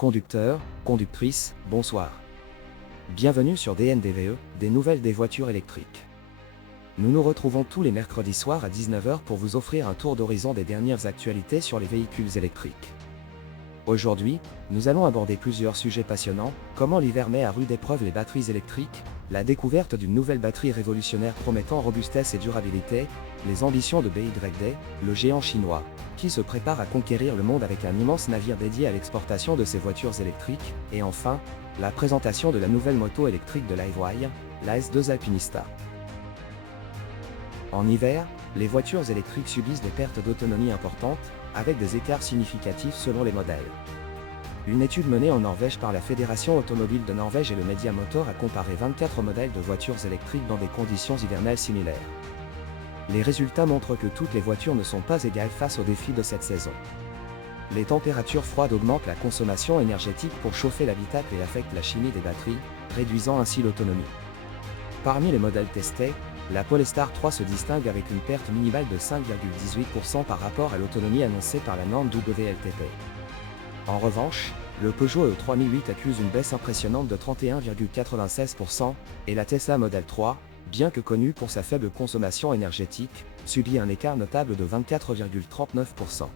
Conducteurs, conductrices, bonsoir. Bienvenue sur DNDVE, des nouvelles des voitures électriques. Nous nous retrouvons tous les mercredis soirs à 19 h pour vous offrir un tour d'horizon des dernières actualités sur les véhicules électriques. Aujourd'hui, nous allons aborder plusieurs sujets passionnants, comment l'hiver met à rude épreuve les batteries électriques, la découverte d'une nouvelle batterie révolutionnaire promettant robustesse et durabilité, les ambitions de BYD, le géant chinois, qui se prépare à conquérir le monde avec un immense navire dédié à l'exportation de ses voitures électriques, et enfin, la présentation de la nouvelle moto électrique de Livewire, la S2 Alpinista. En hiver, les voitures électriques subissent des pertes d'autonomie importantes, avec des écarts significatifs selon les modèles. Une étude menée en Norvège par la Fédération automobile de Norvège et le Media Motor a comparé 24 modèles de voitures électriques dans des conditions hivernales similaires. Les résultats montrent que toutes les voitures ne sont pas égales face aux défis de cette saison. Les températures froides augmentent la consommation énergétique pour chauffer l'habitacle et affectent la chimie des batteries, réduisant ainsi l'autonomie. Parmi les modèles testés, la Polestar 3 se distingue avec une perte minimale de 5,18% par rapport à l'autonomie annoncée par la norme WLTP. En revanche, le Peugeot E3008 accuse une baisse impressionnante de 31,96%, et la Tesla Model 3, bien que connue pour sa faible consommation énergétique, subit un écart notable de 24,39%.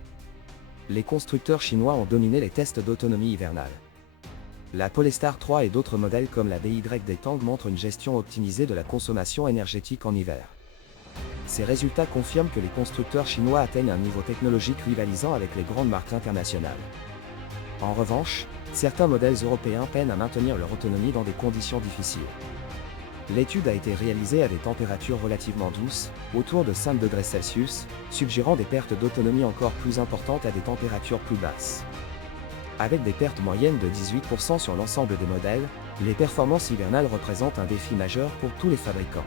Les constructeurs chinois ont dominé les tests d'autonomie hivernale. La Polestar 3 et d'autres modèles comme la BYD Tang montrent une gestion optimisée de la consommation énergétique en hiver. Ces résultats confirment que les constructeurs chinois atteignent un niveau technologique rivalisant avec les grandes marques internationales. En revanche, certains modèles européens peinent à maintenir leur autonomie dans des conditions difficiles. L'étude a été réalisée à des températures relativement douces, autour de 5 degrés Celsius, suggérant des pertes d'autonomie encore plus importantes à des températures plus basses. Avec des pertes moyennes de 18% sur l'ensemble des modèles, les performances hivernales représentent un défi majeur pour tous les fabricants.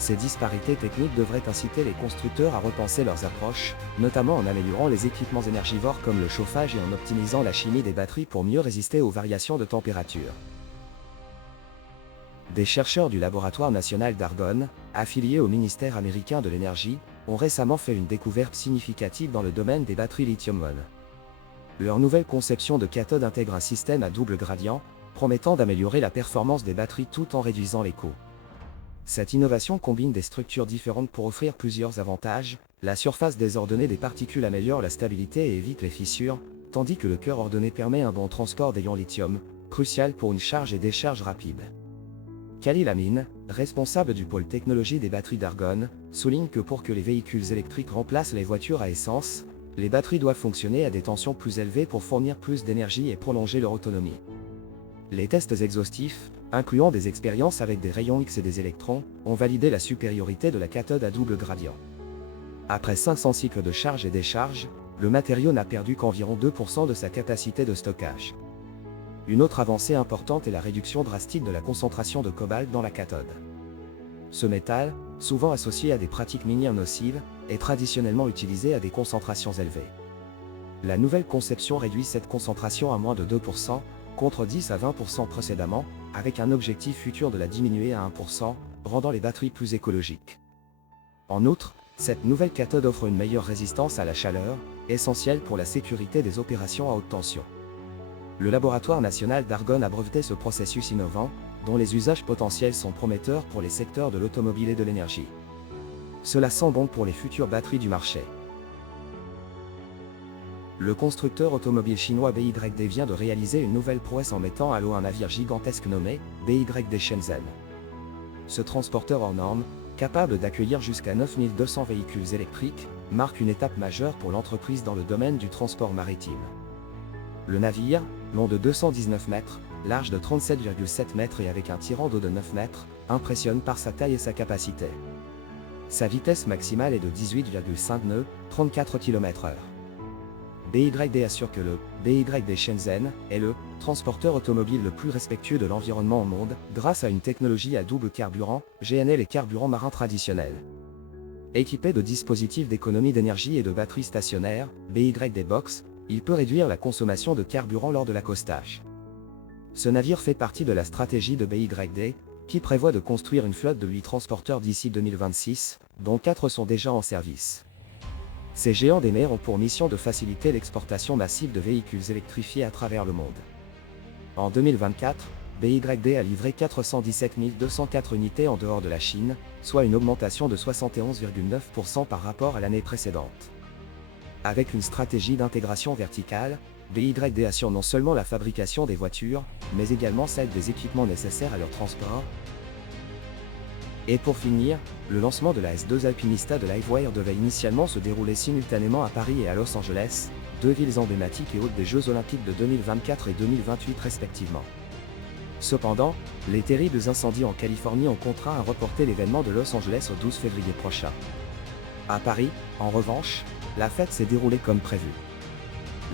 Ces disparités techniques devraient inciter les constructeurs à repenser leurs approches, notamment en améliorant les équipements énergivores comme le chauffage et en optimisant la chimie des batteries pour mieux résister aux variations de température. Des chercheurs du Laboratoire national d'Argonne, affiliés au ministère américain de l'énergie, ont récemment fait une découverte significative dans le domaine des batteries lithium-ion. Leur nouvelle conception de cathode intègre un système à double gradient, promettant d'améliorer la performance des batteries tout en réduisant les coûts. Cette innovation combine des structures différentes pour offrir plusieurs avantages. La surface désordonnée des particules améliore la stabilité et évite les fissures, tandis que le cœur ordonné permet un bon transport des ions lithium, crucial pour une charge et décharge rapide. Khalil Amin, responsable du pôle technologie des batteries d'Argonne, souligne que pour que les véhicules électriques remplacent les voitures à essence, les batteries doivent fonctionner à des tensions plus élevées pour fournir plus d'énergie et prolonger leur autonomie. Les tests exhaustifs, incluant des expériences avec des rayons X et des électrons, ont validé la supériorité de la cathode à double gradient. Après 500 cycles de charge et décharge, le matériau n'a perdu qu'environ 2% de sa capacité de stockage. Une autre avancée importante est la réduction drastique de la concentration de cobalt dans la cathode. Ce métal, souvent associé à des pratiques minières nocives, est traditionnellement utilisé à des concentrations élevées. La nouvelle conception réduit cette concentration à moins de 2%, contre 10 à 20% précédemment, avec un objectif futur de la diminuer à 1%, rendant les batteries plus écologiques. En outre, cette nouvelle cathode offre une meilleure résistance à la chaleur, essentielle pour la sécurité des opérations à haute tension. Le laboratoire national d'Argonne a breveté ce processus innovant, dont les usages potentiels sont prometteurs pour les secteurs de l'automobile et de l'énergie. Cela sent bon pour les futures batteries du marché. Le constructeur automobile chinois BYD vient de réaliser une nouvelle prouesse en mettant à l'eau un navire gigantesque nommé BYD Shenzhen. Ce transporteur hors norme, capable d'accueillir jusqu'à 9200 véhicules électriques, marque une étape majeure pour l'entreprise dans le domaine du transport maritime. Le navire, long de 219 mètres, large de 37,7 mètres et avec un tirant d'eau de 9 mètres, impressionne par sa taille et sa capacité. Sa vitesse maximale est de 18,5 nœuds, 34 km/h. BYD assure que le BYD Shenzhen est le transporteur automobile le plus respectueux de l'environnement au monde, grâce à une technologie à double carburant, GNL et carburant marin traditionnel. Équipé de dispositifs d'économie d'énergie et de batteries stationnaires, BYD Box, il peut réduire la consommation de carburant lors de l'accostage. Ce navire fait partie de la stratégie de BYD, qui prévoit de construire une flotte de 8 transporteurs d'ici 2026, dont 4 sont déjà en service. Ces géants des mers ont pour mission de faciliter l'exportation massive de véhicules électrifiés à travers le monde. En 2024, BYD a livré 417 204 unités en dehors de la Chine, soit une augmentation de 71,9% par rapport à l'année précédente. Avec une stratégie d'intégration verticale, BYD assure non seulement la fabrication des voitures, mais également celle des équipements nécessaires à leur transport. Et pour finir, le lancement de la S2 Alpinista de LiveWire devait initialement se dérouler simultanément à Paris et à Los Angeles, deux villes emblématiques et hôtes des Jeux Olympiques de 2024 et 2028 respectivement. Cependant, les terribles incendies en Californie ont contraint à reporter l'événement de Los Angeles au 12 février prochain. À Paris, en revanche, la fête s'est déroulée comme prévu.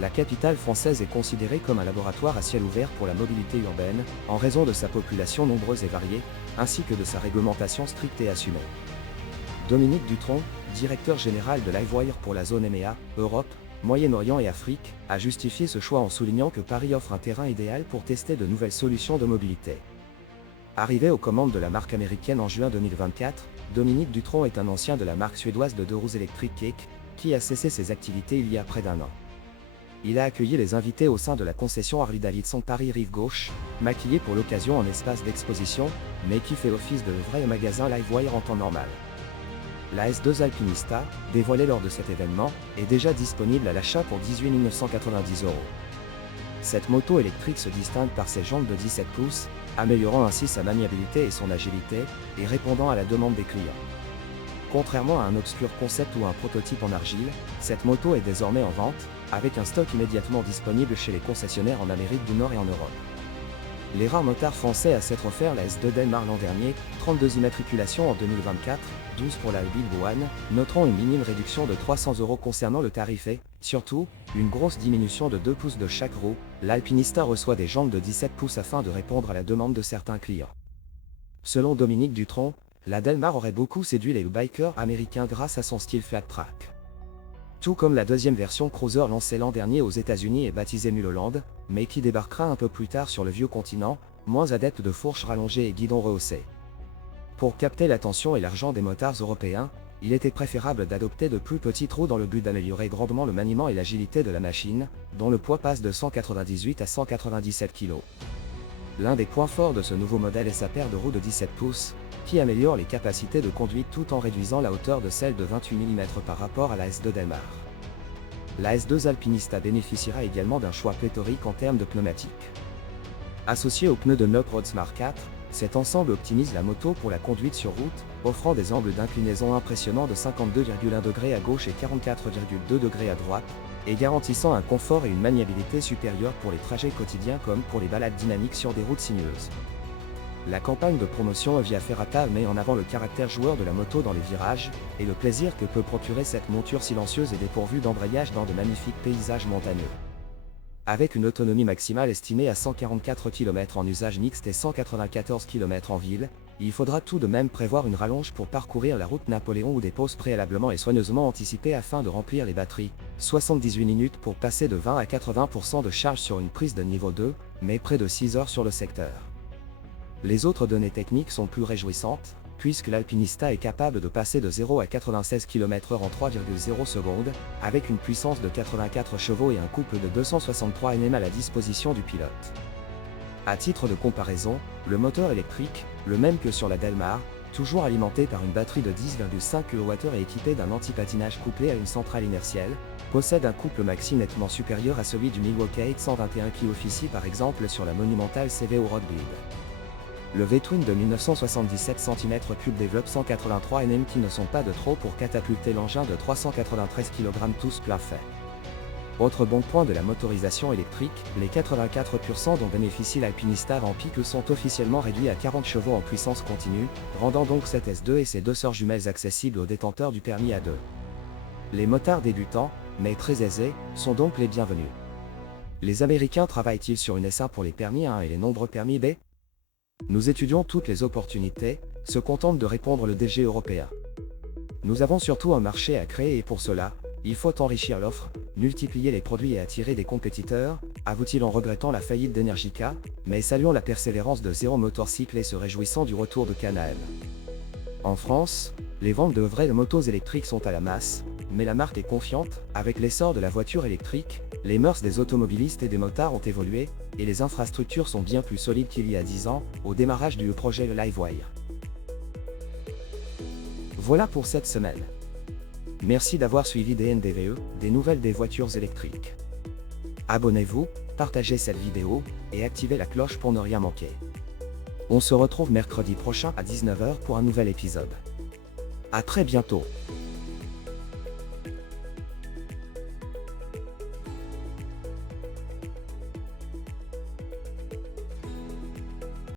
La capitale française est considérée comme un laboratoire à ciel ouvert pour la mobilité urbaine, en raison de sa population nombreuse et variée, ainsi que de sa réglementation stricte et assumée. Dominique Dutronc, directeur général de LiveWire pour la zone EMEA, Europe, Moyen-Orient et Afrique, a justifié ce choix en soulignant que Paris offre un terrain idéal pour tester de nouvelles solutions de mobilité. Arrivé aux commandes de la marque américaine en juin 2024, Dominique Dutronc est un ancien de la marque suédoise de deux roues électriques Cake, qui a cessé ses activités il y a près d'un an. Il a accueilli les invités au sein de la concession Harley-Davidson Paris Rive Gauche, maquillée pour l'occasion en espace d'exposition, mais qui fait office de vrai magasin LiveWire en temps normal. La S2 Alpinista, dévoilée lors de cet événement, est déjà disponible à l'achat pour 18 990 €. Cette moto électrique se distingue par ses jantes de 17 pouces, améliorant ainsi sa maniabilité et son agilité, et répondant à la demande des clients. Contrairement à un obscur concept ou un prototype en argile, cette moto est désormais en vente, avec un stock immédiatement disponible chez les concessionnaires en Amérique du Nord et en Europe. Les rares motards français à s'être offert la S2 Delmar l'an dernier, 32 immatriculations en 2024, 12 pour la Build One, noteront une minime réduction de 300 € concernant le tarif et, surtout, une grosse diminution de 2 pouces de chaque roue. L'Alpinista reçoit des jantes de 17 pouces afin de répondre à la demande de certains clients. Selon Dominique Dutronc, la Delmar aurait beaucoup séduit les bikers américains grâce à son style flat track. Tout comme la deuxième version Cruiser lancée l'an dernier aux États-Unis et baptisée Mulholland, mais qui débarquera un peu plus tard sur le vieux continent, moins adepte de fourches rallongées et guidons rehaussés. Pour capter l'attention et l'argent des motards européens, il était préférable d'adopter de plus petites roues dans le but d'améliorer grandement le maniement et l'agilité de la machine, dont le poids passe de 198 à 197 kg. L'un des points forts de ce nouveau modèle est sa paire de roues de 17 pouces, qui améliore les capacités de conduite tout en réduisant la hauteur de celle de 28 mm par rapport à la S2 Delmar. La S2 Alpinista bénéficiera également d'un choix pléthorique en termes de pneumatiques. Associé aux pneus de Nope Smart 4, cet ensemble optimise la moto pour la conduite sur route, offrant des angles d'inclinaison impressionnants de 52,1 degrés à gauche et 44,2 degrés à droite, et garantissant un confort et une maniabilité supérieure pour les trajets quotidiens comme pour les balades dynamiques sur des routes sinueuses. La campagne de promotion Via Ferrata met en avant le caractère joueur de la moto dans les virages, et le plaisir que peut procurer cette monture silencieuse et dépourvue d'embrayage dans de magnifiques paysages montagneux. Avec une autonomie maximale estimée à 144 km en usage mixte et 194 km en ville, il faudra tout de même prévoir une rallonge pour parcourir la route Napoléon ou des pauses préalablement et soigneusement anticipées afin de remplir les batteries, 78 minutes pour passer de 20 à 80% de charge sur une prise de niveau 2, mais près de 6 heures sur le secteur. Les autres données techniques sont plus réjouissantes, puisque l'Alpinista est capable de passer de 0 à 96 km/h en 3,0 secondes, avec une puissance de 84 chevaux et un couple de 263 Nm à la disposition du pilote. À titre de comparaison, le moteur électrique, le même que sur la Delmar, toujours alimenté par une batterie de 10,5 kWh et équipé d'un anti-patinage couplé à une centrale inertielle, possède un couple maxi nettement supérieur à celui du Milwaukee 821 qui officie par exemple sur la monumentale CVO Road Build. Le V-twin de 1977 cm3 développe 183 Nm qui ne sont pas de trop pour catapulter l'engin de 393 kg tous plein fait. Autre bon point de la motorisation électrique, les 84% dont bénéficie l'Alpinista en pic sont officiellement réduits à 40 chevaux en puissance continue, rendant donc cette S2 et ses deux sœurs jumelles accessibles aux détenteurs du permis A2. Les motards débutants, mais très aisés, sont donc les bienvenus. Les Américains travaillent-ils sur une S1 pour les permis A1 et les nombreux permis B? Nous étudions toutes les opportunités, se contente de répondre le DG européen. Nous avons surtout un marché à créer et pour cela, il faut enrichir l'offre, multiplier les produits et attirer des compétiteurs, avoue-t-il en regrettant la faillite d'Energica, mais saluant la persévérance de Zero Motorcycle et se réjouissant du retour de Can-Am. En France, les ventes de vraies motos électriques sont à la masse, mais la marque est confiante. Avec l'essor de la voiture électrique, les mœurs des automobilistes et des motards ont évolué, et les infrastructures sont bien plus solides qu'il y a 10 ans, au démarrage du projet Livewire. Voilà pour cette semaine. Merci d'avoir suivi DNDVE, des nouvelles des voitures électriques. Abonnez-vous, partagez cette vidéo, et activez la cloche pour ne rien manquer. On se retrouve mercredi prochain à 19 h pour un nouvel épisode. À très bientôt.